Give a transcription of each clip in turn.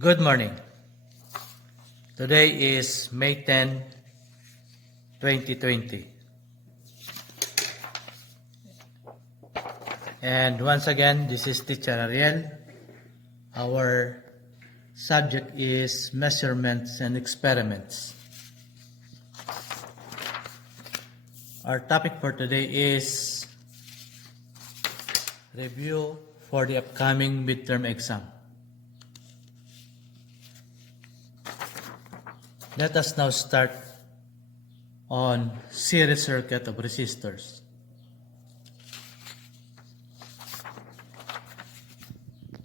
Good morning. Today is May 10, 2020. And once again, this is Teacher Ariel. Our subject is measurements and experiments. Our topic for today is review for the upcoming midterm exam. Let us now start on series circuit of resistors.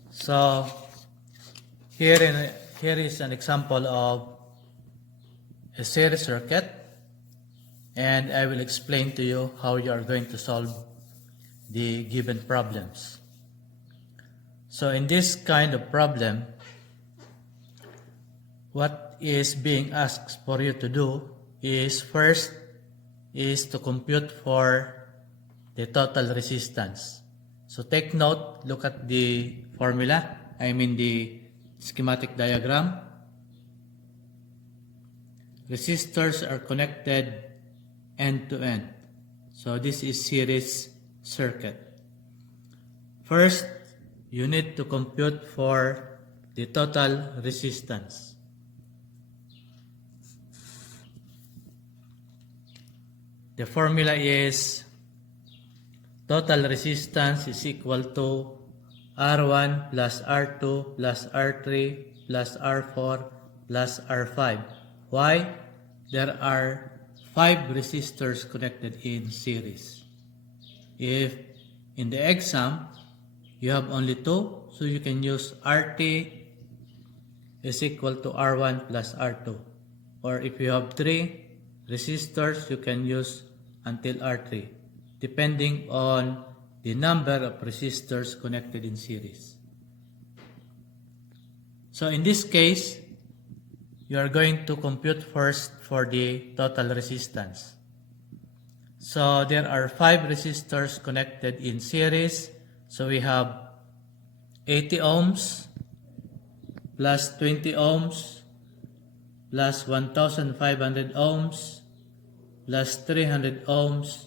So here is an example of a series circuit, and I will explain to you how you are going to solve the given problems. So in this kind of problem, what is being asked for you to do is first is to compute for the total resistance. So take note, look at the formula, the schematic diagram. Resistors are connected end to end. So this is series circuit. First, you need to compute for the total resistance. The formula is total resistance is equal to R1 plus R2 plus R3 plus R4 plus R5. Why? There are 5 resistors connected in series. If in the exam you have only 2, so you can use RT is equal to R1 plus R2. Or if you have 3 resistors, you can use until R3, depending on the number of resistors connected in series. So in this case, you are going to compute first for the total resistance. So there are 5 resistors connected in series. So we have 80 ohms plus 20 ohms plus 1500 ohms plus 300 ohms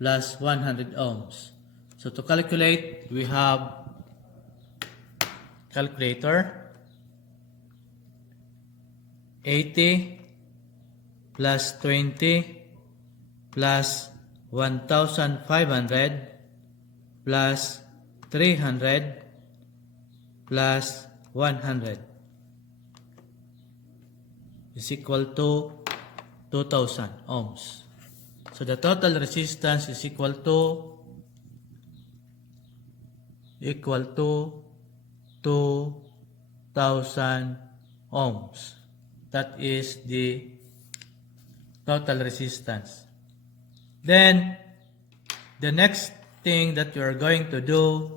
plus 100 ohms. So to calculate, we have calculator. 80 plus 20 plus 1500 plus 300 plus 100 is equal to 2000 ohms. So the total resistance is equal to 2000 ohms. That is the total resistance. Then the next thing that you are going to do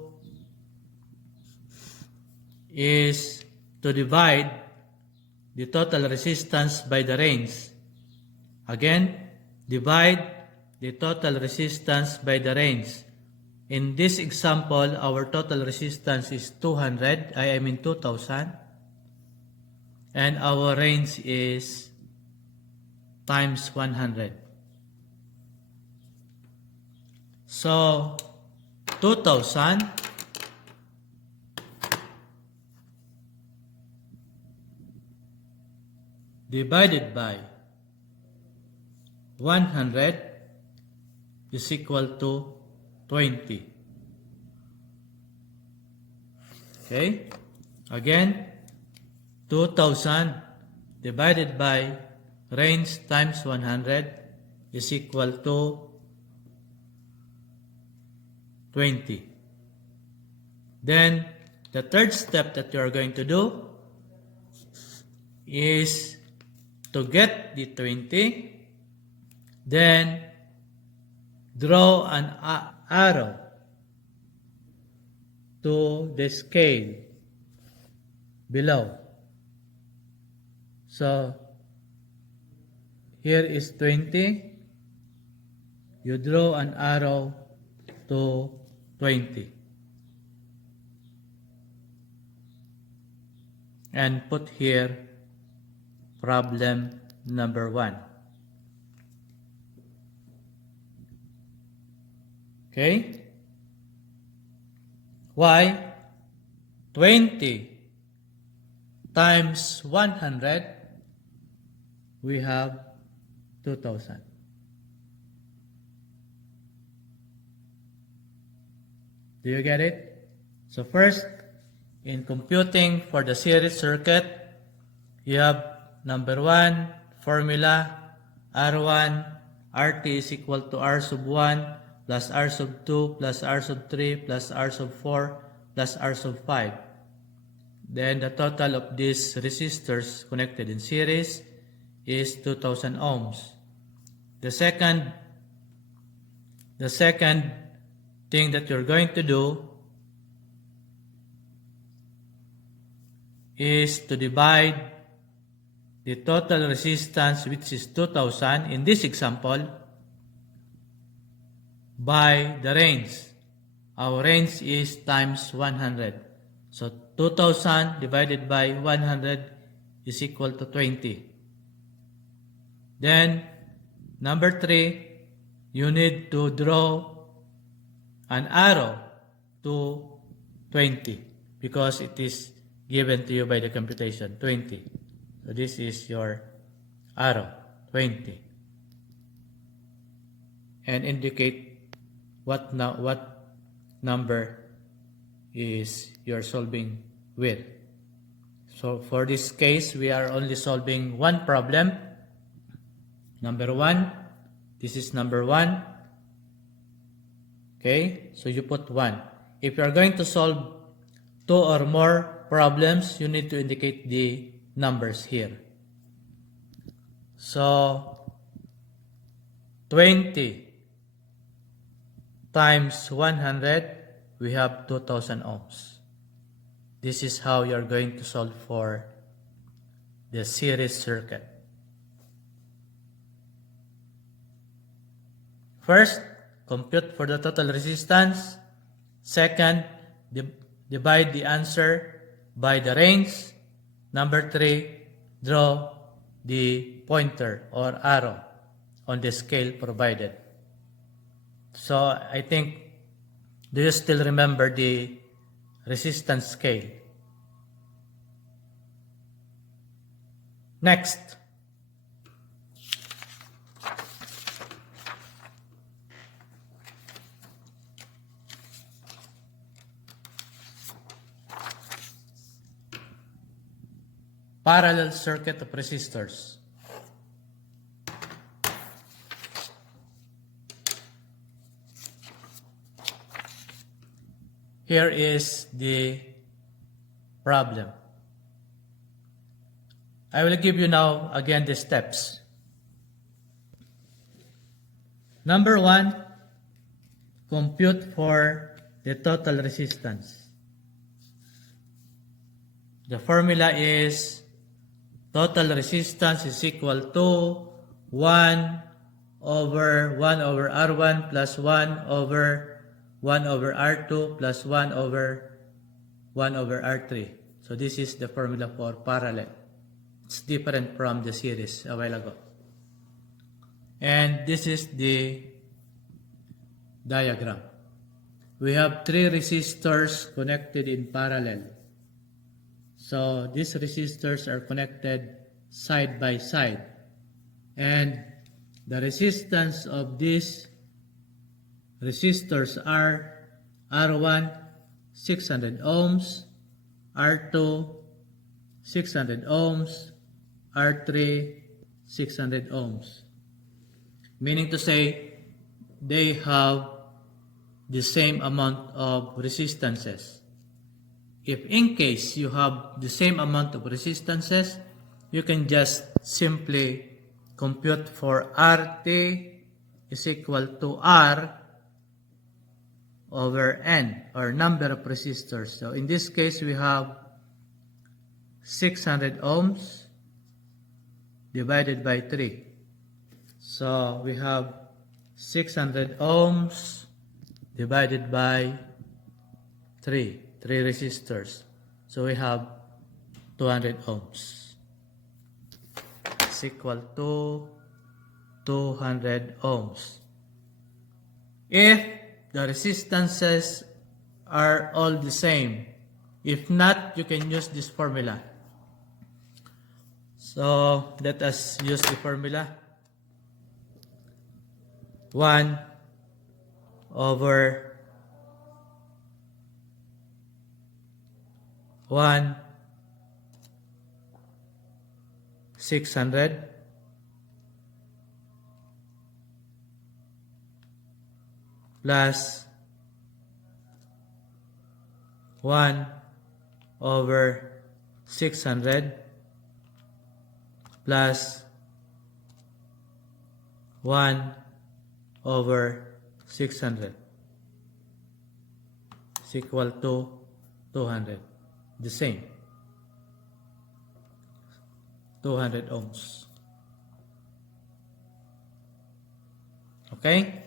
is to divide the total resistance by the range. Again, divide the total resistance by the range. In this example, our total resistance is 2000, and our range is times 100. So 2000 divided by 100 is equal to 20. Okay? Again, 2000 divided by range times 100 is equal to 20. Then, the third step that you are going to do is to get the 20, then draw an arrow to the scale below. So here is 20. You draw an arrow to 20. and put here problem number 1. Okay? Why 20 times 100, we have 2,000. Do you get it? So first, in computing for the series circuit, you have number 1, formula, R1, RT is equal to R sub 1 plus R sub 2 plus R sub 3 plus R sub 4 plus R sub 5. Then the total of these resistors connected in series is 2000 ohms. The second thing that you're going to do is to divide the total resistance, which is 2000 in this example, by the range. Our range is times 100. So 2000 divided by 100 is equal to 20. Then number 3, you need to draw an arrow to 20 because it is given to you by the computation, 20. So this is your arrow, 20. And indicate what number is you're solving with. So for this case, we are only solving one problem. Number 1, this is number 1. Okay, so you put 1. If you are going to solve 2 or more problems, you need to indicate the numbers here. So 20 times 100, we have 2000 ohms. This is how you are going to solve for the series circuit. First, compute for the total resistance. Second, divide the answer by the range. Number 3, draw the pointer or arrow on the scale provided. So I think, do you still remember the resistance scale? Next, parallel circuit of resistors. Here is the problem. I will give you now again the steps. Number 1, compute for the total resistance. The formula is total resistance is equal to 1 over R1 plus 1 over R2 plus 1 over R3. So this is the formula for parallel. It's different from the series a while ago. And this is the diagram. We have 3 resistors connected in parallel. So these resistors are connected side by side. And the resistance of these resistors are R1 600 ohms, R2 600 ohms, R3 600 ohms. Meaning to say, they have the same amount of resistances. If in case you have the same amount of resistances, you can just simply compute for RT is equal to R over N, or number of resistors. So in this case, we have 600 ohms divided by 3. So we have 600 ohms divided by 3 resistors. So we have 200 ohms is equal to 200 ohms. If the resistances are all the same, if not, you can use this formula. So let us use the formula. 1 over 1 600 plus 1 over 600 plus 1 over 600 is equal to 200. The same. 200 ohms. Okay?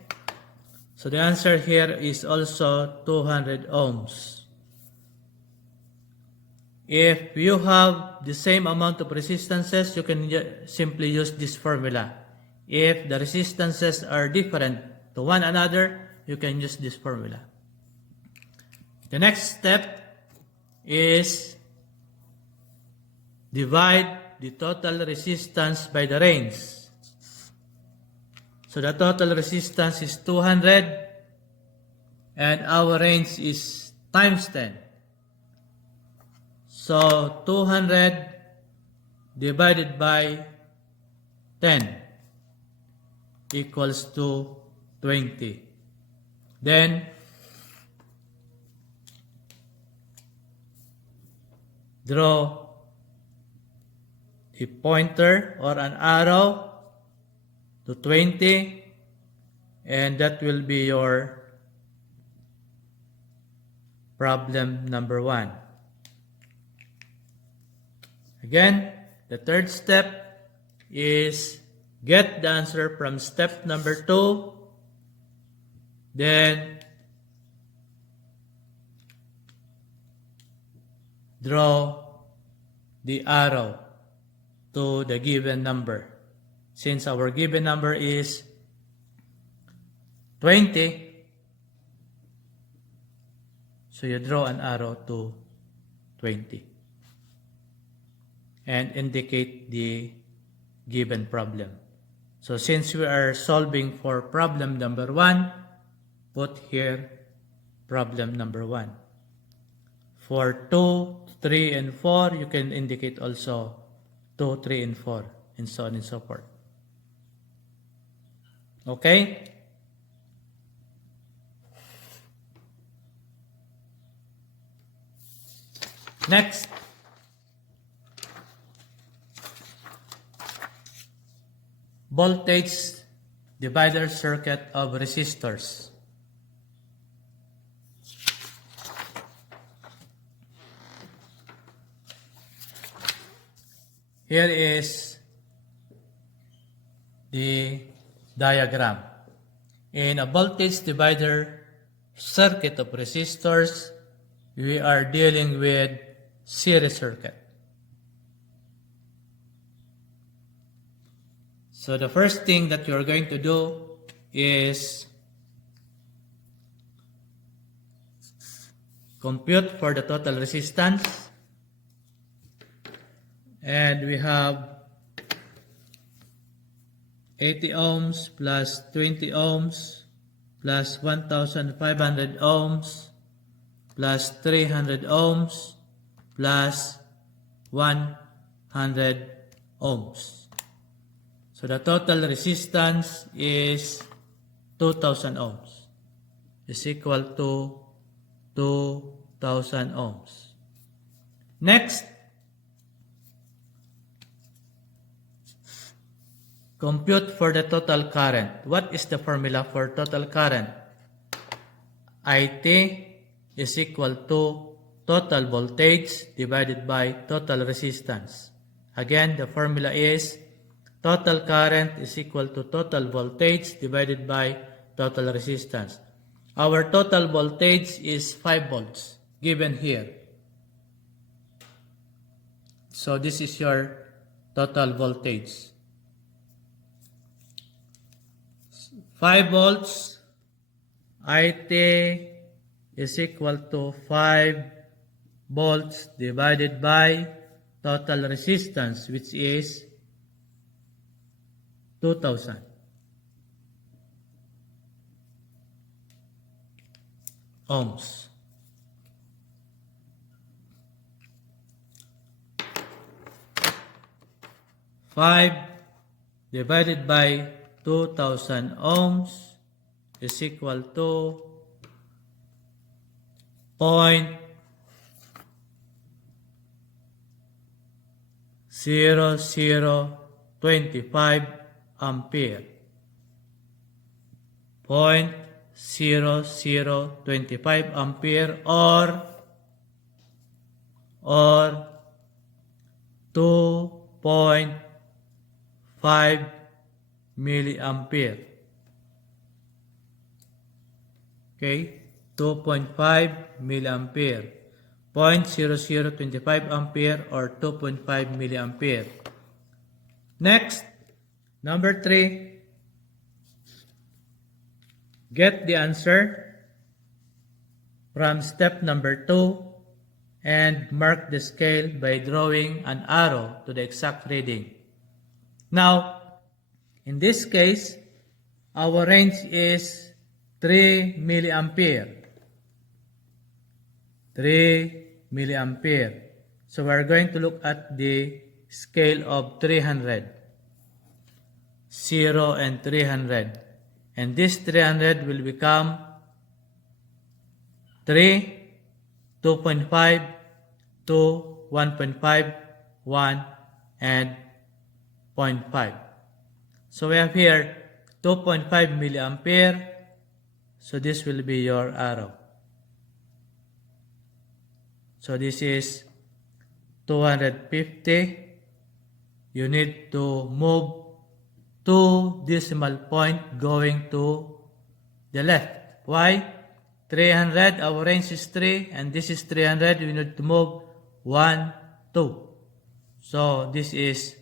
So the answer here is also 200 ohms. If you have the same amount of resistances, you can simply use this formula. If the resistances are different to one another, you can use this formula. The next step is divide the total resistance by the range. So the total resistance is 200 and our range is times 10. So 200 divided by 10 equals to 20. Then draw a pointer or an arrow to 20, and that will be your problem number 1. Again, the third step is get the answer from step number 2, then draw the arrow to the given number. Since our given number is 20, so you draw an arrow to 20 and indicate the given problem. So since we are solving for problem number 1, put here problem number 1. For 2, 3, and 4, you can indicate also 2, 3, and 4, and so on and so forth. Okay? Next, voltage divider circuit of resistors. Here is the diagram. In a voltage divider circuit of resistors, we are dealing with series circuit. So the first thing that you are going to do is compute for the total resistance. And we have 80 ohms plus 20 ohms plus 1500 ohms plus 300 ohms plus 100 ohms. So the total resistance is 2000 ohms. Is equal to 2000 ohms. Next, compute for the total current. What is the formula for total current? IT is equal to total voltage divided by total resistance. Again, the formula is total current is equal to total voltage divided by total resistance. Our total voltage is 5 volts given here. So this is your total voltage. 5 volts IT is equal to 5 volts divided by total resistance, which is 2000 ohms. Five divided by 2000 ohms is equal to 0.0025 ampere. 0.0025 ampere or 2.5 milliampere. Okay, 2.5 milliampere. 0.0025 ampere or 2.5 milliampere. Next, number 3. Get the answer from step number 2 and mark the scale by drawing an arrow to the exact reading. Now, in this case, our range is 3 milliampere. 3 milliampere. So we're going to look at the scale of 300. 0 and 300. And this 300 will become 3, 2.5, 2, 1.5, 1, and 0.5. So we have here 2.5 milliampere. So this will be your arrow. So this is 250. You need to move 2 decimal point going to the left. Why? 300, our range is 3, and this is 300. We need to move 1, 2. So this is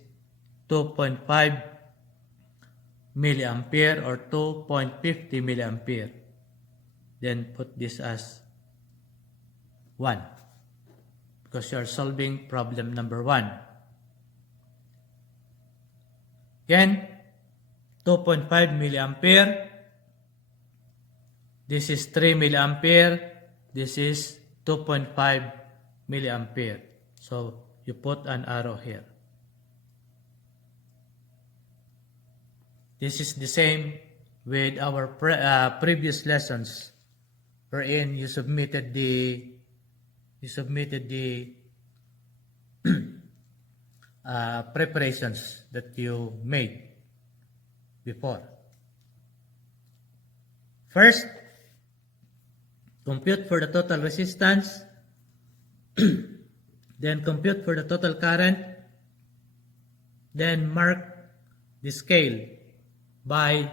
2.5 milliampere or 2.50 milliampere. Then put this as 1 because you are solving problem number 1. Again, 2.5 milliampere. This is 3 milliampere. This is 2.5 milliampere. So you put an arrow here. This is the same with our previous lessons, wherein you submitted the preparations that you made before. First, compute for the total resistance, then compute for the total current, then mark the scale by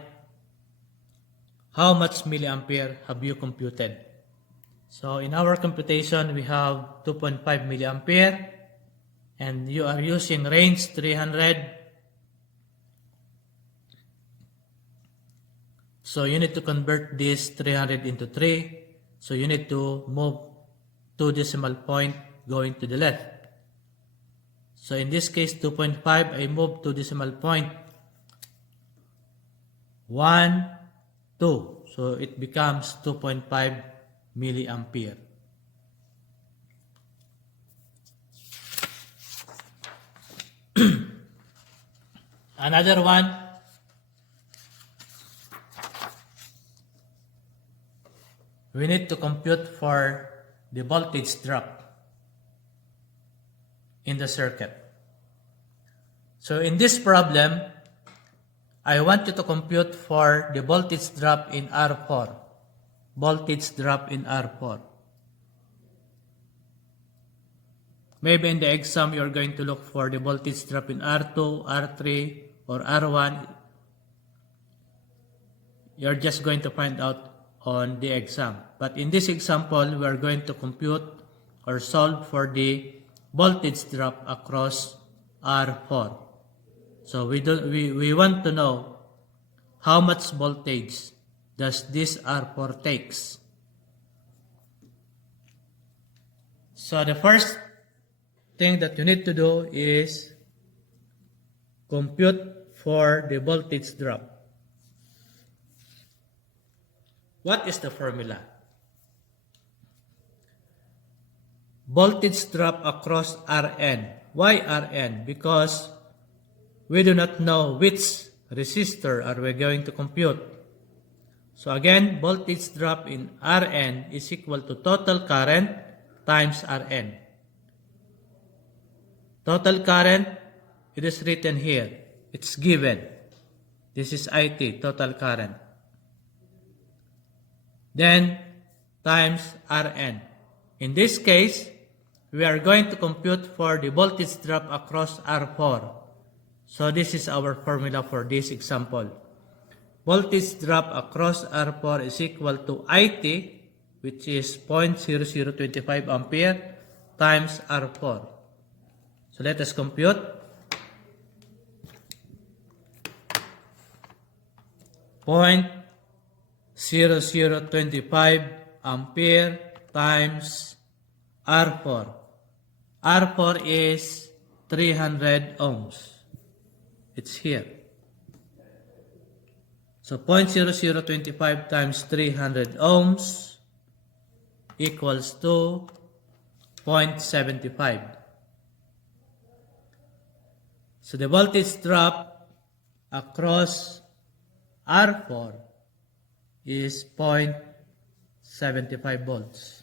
how much milliampere have you computed. So in our computation, we have 2.5 milliampere, and you are using range 300. So you need to convert this 300 into 3. So you need to move 2 decimal point going to the left. So in this case, 2.5, I move 2 decimal point. 1, 2. So it becomes 2.5 milliampere. Another one. We need to compute for the voltage drop in the circuit. So in this problem, I want you to compute for the voltage drop in R4. Voltage drop in R4. Maybe in the exam, you're going to look for the voltage drop in R2, R3, or R1. You're just going to find out on the exam. But in this example, we are going to compute or solve for the voltage drop across R4. So we want to know how much voltage does this R4 takes. So the first thing that you need to do is compute for the voltage drop. What is the formula? Voltage drop across Rn. Why Rn? Because we do not know which resistor are we going to compute. So again, voltage drop in Rn is equal to total current times Rn. Total current, it is written here. It's given. This is IT, total current. Then, times Rn. In this case, we are going to compute for the voltage drop across R4. So this is our formula for this example. Voltage drop across R4 is equal to IT, which is 0.0025 ampere, times R4. So let us compute. 0.0025 ampere times R4. R4 is 300 ohms. It's here. So 0.0025 times 300 ohms equals to 0.75. So the voltage drop across R4 is 0.75 volts.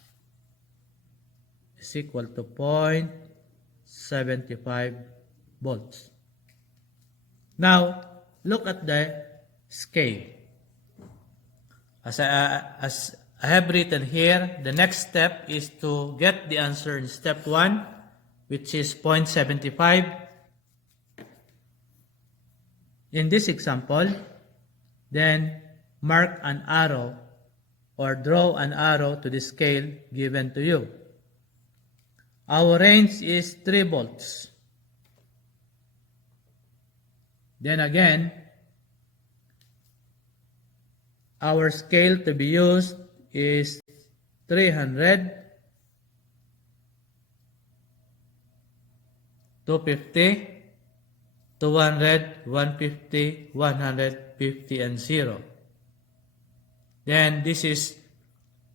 Is equal to 0.75 volts. Now, look at the scale. As I have written here, the next step is to get the answer in step 1, which is 0.75. In this example, then mark an arrow or draw an arrow to the scale given to you. Our range is 3 volts. Then again, our scale to be used is 300, 250, 200, 150, 150, and 0. Then this is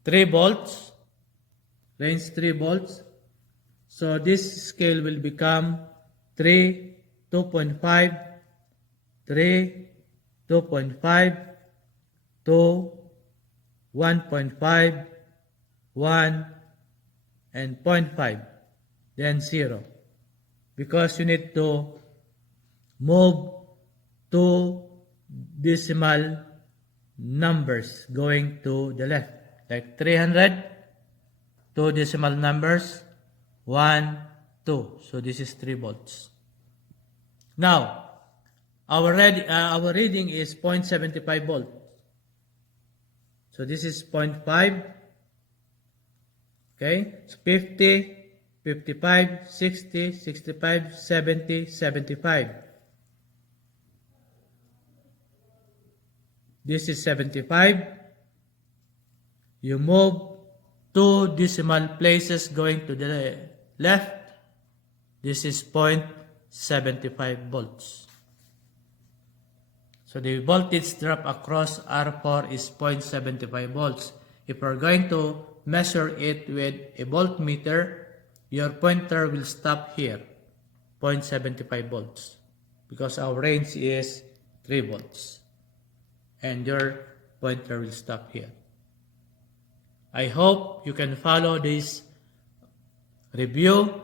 3 volts, range 3 volts. So this scale will become 3, 2.5, 3, 2.5, 2, 1.5, 1, and 0.5, then 0. Because you need to move 2 decimal numbers going to the left. Like 300, 2 decimal numbers, 1, 2. So this is 3 volts. Now, our reading is 0.75 volt. So this is 0.5. Okay, so 50, 55, 60, 65, 70, 75. This is 75. You move 2 decimal places going to the left. This is 0.75 volts. So the voltage drop across R4 is 0.75 volts. If we're going to measure it with a voltmeter, your pointer will stop here, 0.75 volts, because our range is 3 volts. And your pointer will stop here. I hope you can follow this review.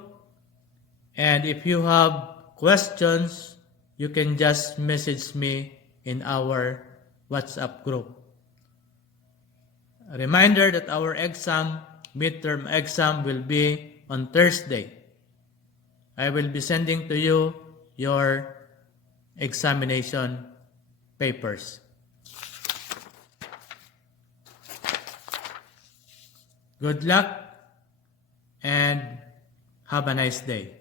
And if you have questions, you can just message me in our WhatsApp group. A reminder that our midterm exam will be on Thursday. I will be sending to you your examination papers. Good luck and Have a nice day.